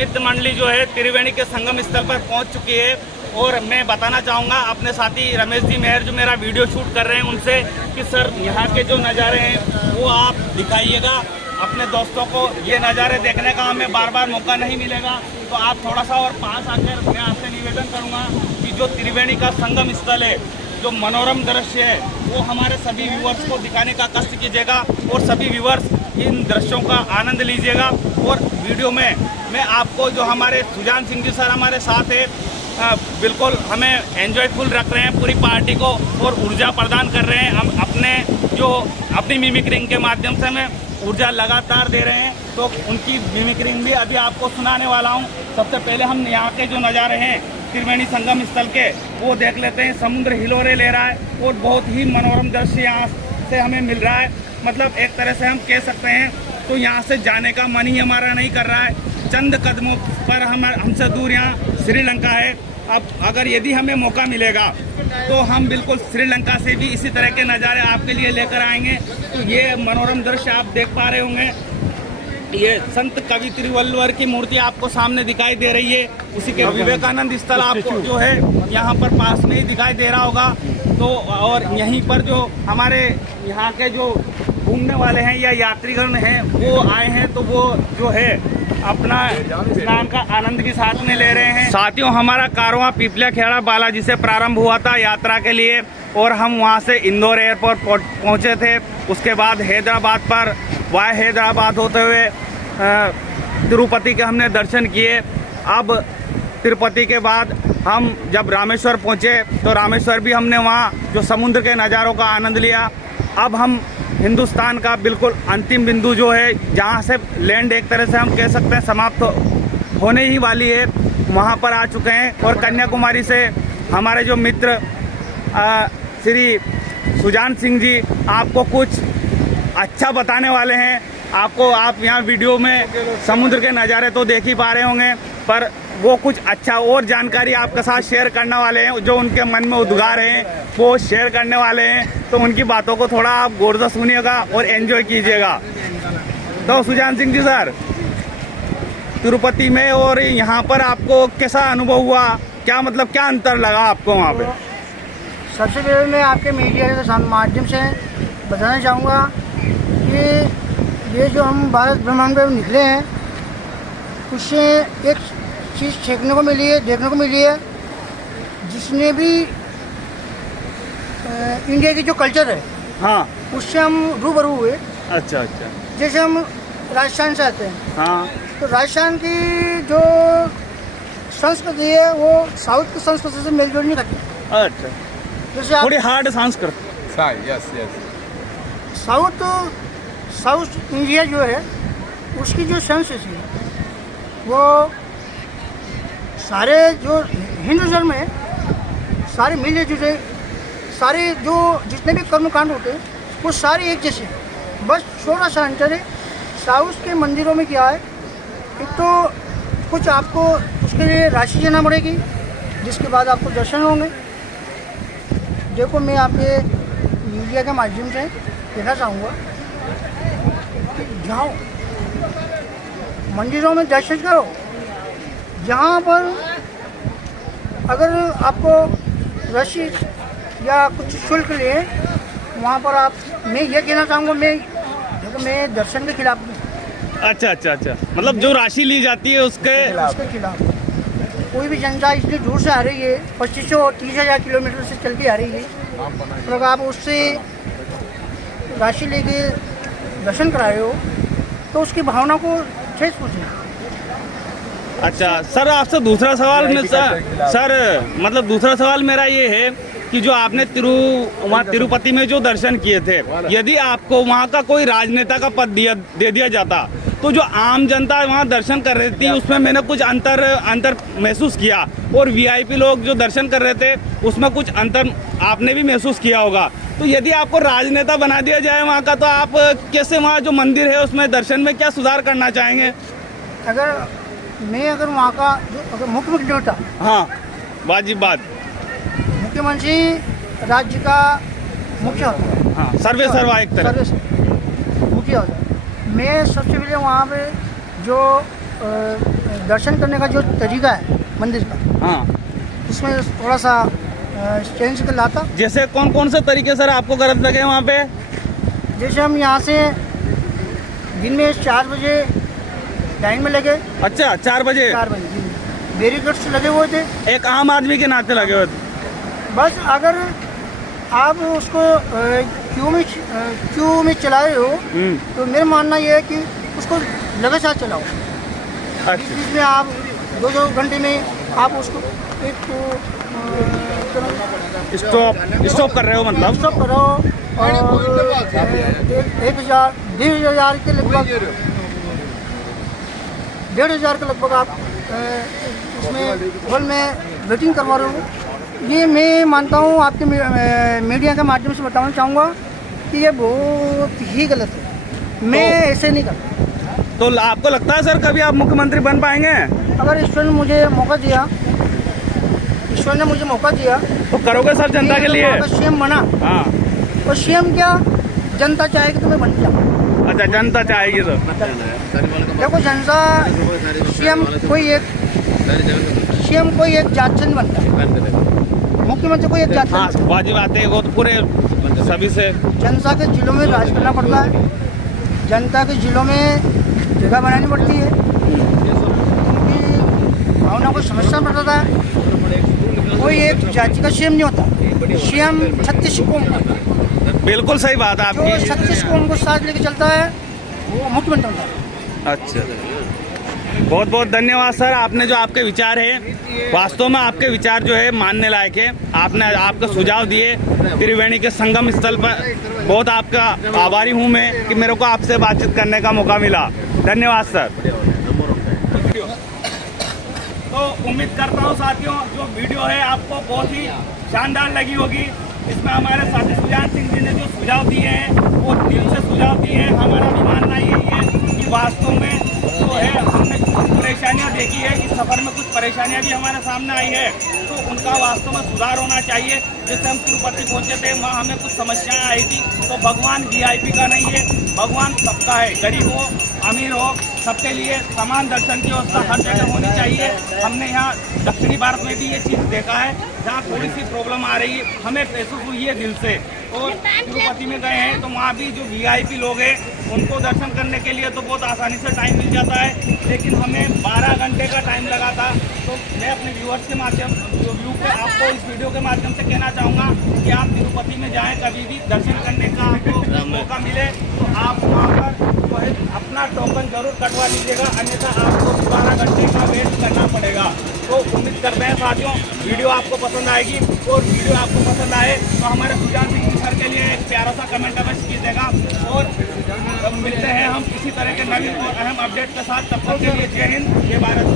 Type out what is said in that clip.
मित्र मंडली जो है त्रिवेणी के संगम स्थल पर पहुंच चुकी है। और मैं बताना चाहूँगा अपने साथी रमेश जी मेहर जो मेरा वीडियो शूट कर रहे हैं उनसे कि सर यहाँ के जो नज़ारे हैं वो आप दिखाइएगा अपने दोस्तों को। ये नज़ारे देखने का हमें बार बार मौका नहीं मिलेगा, तो आप थोड़ा सा और पास आकर मैं आपसे निवेदन करूँगा कि जो त्रिवेणी का संगम स्थल है, जो मनोरम दृश्य है, वो हमारे सभी व्यूअर्स को दिखाने का कष्ट कीजिएगा और सभी व्यूअर्स इन दृश्यों का आनंद लीजिएगा। और वीडियो में मैं आपको जो हमारे सुजान सिंह जी सर हमारे साथ है, बिल्कुल हमें एंजॉयफुल रख रहे हैं पूरी पार्टी को और ऊर्जा प्रदान कर रहे हैं। हम अपनी मिमिक्रिंग के माध्यम से हमें ऊर्जा लगातार दे रहे हैं, तो उनकी मिमिक्रिंग भी अभी आपको सुनाने वाला हूं। सबसे पहले हम यहाँ के जो नज़ारे हैं त्रिवेणी संगम स्थल के वो देख लेते हैं। समुद्र हिलोरे ले रहा है और बहुत ही मनोरम दृश्य यहाँ से हमें मिल रहा है। मतलब एक तरह से हम कह सकते हैं तो यहाँ से जाने का मन ही हमारा नहीं कर रहा है। चंद कदमों पर हमसे दूर यहाँ श्रीलंका है। अब अगर यदि हमें मौका मिलेगा तो हम बिल्कुल श्रीलंका से भी इसी तरह के नज़ारे आपके लिए लेकर आएंगे। तो ये मनोरम दृश्य आप देख पा रहे होंगे, ये संत कवि तिरुवल्लुवर की मूर्ति आपको सामने दिखाई दे रही है। उसी के विवेकानंद स्थल आपको जो है यहाँ पर पास में ही दिखाई दे रहा होगा। तो और यहीं पर जो हमारे यहाँ के जो घूमने वाले हैं या यात्रीगण हैं वो आए हैं, तो वो जो है अपना स्नान का आनंद भी साथ में ले रहे हैं। साथियों, हमारा कारवां पिपल्या खेड़ा बालाजी से प्रारंभ हुआ था यात्रा के लिए और हम वहां से इंदौर एयरपोर्ट पहुंचे थे। उसके बाद हैदराबाद पर वाया हैदराबाद होते हुए तिरुपति के हमने दर्शन किए। अब तिरुपति के बाद हम जब रामेश्वर पहुंचे तो रामेश्वर भी हमने वहां जो समुद्र के नज़ारों का आनंद लिया। अब हम हिंदुस्तान का बिल्कुल अंतिम बिंदु जो है जहां से लैंड एक तरह से हम कह सकते हैं समाप्त होने ही वाली है, वहां पर आ चुके हैं। और कन्याकुमारी से हमारे जो मित्र श्री सुजान सिंह जी आपको कुछ अच्छा बताने वाले हैं। आप यहाँ वीडियो में समुद्र के नज़ारे तो देख ही पा रहे होंगे, पर वो कुछ अच्छा और जानकारी आपके साथ शेयर करने वाले हैं। जो उनके मन में उद्गार हैं वो शेयर करने वाले हैं, तो उनकी बातों को थोड़ा आप गौर से सुनिएगा और एंजॉय कीजिएगा। तो सुजान सिंह जी सर, तिरुपति में और यहाँ पर आपको कैसा अनुभव हुआ? क्या मतलब क्या अंतर लगा आपको वहाँ पे? सबसे पहले मैं आपके मीडिया के माध्यम से बताना चाहूँगा कि ये जो हम भारत ब्रह्मांड में निकले हैं उससे एक चीज़ सीखने को मिली है, देखने को मिली है, जिसने भी इंडिया की जो कल्चर है हाँ उससे हम रूबरू हुए। अच्छा। जैसे हम राजस्थान से आते हैं, हाँ, तो राजस्थान की जो संस्कृति है वो साउथ की संस्कृति से मेल जोल नहीं करती। अच्छा, जैसे थोड़ी हार्ड संस्कृत। साउथ इंडिया जो है उसकी जो संस्कृति है वो सारे जो हिंदू धर्म है सारे मिले जुले, सारे जो जितने भी कर्मकांड होते हैं वो सारे एक जैसे। बस छोटा सा अंतर है साउथ के मंदिरों में क्या है, एक तो कुछ आपको उसके लिए राशि देना पड़ेगी जिसके बाद आपको दर्शन होंगे। देखो, मैं आपके मीडिया के माध्यम से कहना चाहूँगा कि जाओ मंदिरों में दर्शन करो। जहाँ पर अगर आपको रसीद या कुछ शुल्क ले वहाँ पर आप, मैं ये कहना चाहूँगा, मैं दर्शन के खिलाफ हूँ। अच्छा, मतलब जो राशि ली जाती है उसके खिलाफ कोई भी जनता इतनी दूर से आ रही है, 25-30 किलोमीटर से चल के आ रही है, तो अगर आप उससे राशि लेके दर्शन करा रहे हो तो उसकी भावना को ठेस पहुँचे। अच्छा सर, आपसे दूसरा सवाल मतलब दूसरा सवाल मेरा ये है कि जो आपने वहाँ तिरुपति में जो दर्शन किए थे, यदि आपको वहाँ का कोई राजनेता का पद दे दिया जाता तो जो आम जनता वहाँ दर्शन कर रही थी उसमें मैंने कुछ अंतर महसूस किया, और वीआईपी लोग जो दर्शन कर रहे थे उसमें कुछ अंतर आपने भी महसूस किया होगा। तो यदि आपको राजनेता बना दिया जाए वहाँ का, तो आप कैसे वहाँ जो मंदिर है उसमें दर्शन में क्या सुधार करना चाहेंगे? अगर वहाँ का जो मुख्यमंत्री होता, हाँ वाजिब बात, मुख्यमंत्री राज्य का मुख्य होता है, हाँ सर्वा एक तरह मुख्य होता है। मैं सबसे पहले वहाँ पे जो दर्शन करने का जो तरीका है मंदिर का, हाँ, उसमें थोड़ा सा चेंज कर लाता। जैसे कौन कौन से तरीके सर आपको गलत लगे वहाँ पे? जैसे हम यहाँ से दिन में 4 बजे लाइन में लगे, अच्छा, 4 बजे 4 बजे बैरिकेड्स लगे हुए थे। एक आम आदमी के नाते लगे हुए थे। बस अगर आप उसको क्यू में चला रहे हो तो मेरा मानना ये है कि उसको लगातार चलाओ। बीच अच्छा, बीच में आप 2-2 घंटे में आप उसको एक स्टॉप कर रहे हो मतलब? स्टॉप करो और 1,000 1,500 के लगभग 1,500 के लगभग आप उसमें हॉल में वेटिंग करवा रहे हो। ये मैं मानता हूँ, आपके मीडिया के माध्यम से बताना चाहूँगा कि ये बहुत ही गलत है। मैं ऐसे नहीं करता। तो आपको लगता है सर कभी आप मुख्यमंत्री बन पाएंगे? अगर ईश्वर ने मुझे मौका दिया, ईश्वर ने मुझे मौका दिया तो करोगे सर जनता के लिए? सीएम बना, हाँ, और सीएम क्या, जनता चाहेगी तो मैं बन जाऊँ। अच्छा, जनता चाहेगी तो? देखो जनता, सीएम कोई एक जात से नहीं बनता, मुख्यमंत्री कोई एक जात से हाँ, नहीं बनता। वाजिब बात है, वो तो पूरे सभी से। जनता के जिलों में राज करना पड़ता है, जनता के जिलों में जगह बनानी पड़ती है, उनकी भावना को समझना पड़ता है। कोई एक जाति का सीएम नहीं होता, सीएम 36 कौम का, बिल्कुल सही बात है जो आपकी। 36 कौम को साथ लेके चलता है वो मुख्यमंत्री होता है। अच्छा, बहुत बहुत धन्यवाद सर, आपने जो आपके विचार है, वास्तव में आपके विचार जो है मानने लायक है। आपने आपका सुझाव दिए त्रिवेणी के संगम स्थल पर, बहुत आपका आभारी हूँ मैं कि मेरे को आपसे बातचीत करने का मौका मिला। धन्यवाद सर। तो उम्मीद करता हूँ साथियों, जो वीडियो है आपको बहुत ही शानदार लगी होगी। इसमें हमारे साथी सुजान सिंह जी ने जो सुझाव दिए हैं वो दिल से सुझाव दिए हैं। हमारा भी मानना यही है कि वास्तव में जो है हमने कुछ परेशानियां देखी है, इस सफ़र में कुछ परेशानियां भी हमारे सामने आई है, तो उनका वास्तव में सुधार होना चाहिए। जैसे हम तिरुपति पहुंचे थे, वहाँ हमें कुछ समस्याएं आई थी, तो भगवान VIP का नहीं है, भगवान सबका है, गरीब हो अमीर हो सबके लिए समान दर्शन की व्यवस्था हर जगह होनी चाहिए। हमने यहाँ दक्षिणी भारत में भी ये चीज़ देखा है, जहाँ थोड़ी सी प्रॉब्लम आ रही है, हमें महसूस हुई है दिल से। और तिरुपति में गए हैं तो वहाँ भी जो VIP लोग हैं उनको दर्शन करने के लिए तो बहुत आसानी से टाइम मिल जाता है, लेकिन हमें 12 घंटे का टाइम लगा था। तो मैं अपने व्यूअर्स के माध्यम आपको इस वीडियो के माध्यम से कहना चाहूँगा कि आप तिरुपति में जाएँ, कभी भी दर्शन करने का आपको मौका मिले तो आप वहाँ पर जो है अपना टोकन जरूर कटवा लीजिएगा, अन्यथा आपको 12 घंटे का वेट करना पड़ेगा। तो उम्मीद करते हैं साथियों वीडियो आपको पसंद आएगी, और वीडियो आपको पसंद आए तो हमारे सुजान सिंह सर के लिए एक प्यारा सा कमेंट अवश्य कीजिएगा। और मिलते हैं हम इसी तरह के नवीन और अहम अपडेट के साथ, तब तक के लिए जय हिंद, जय भारत।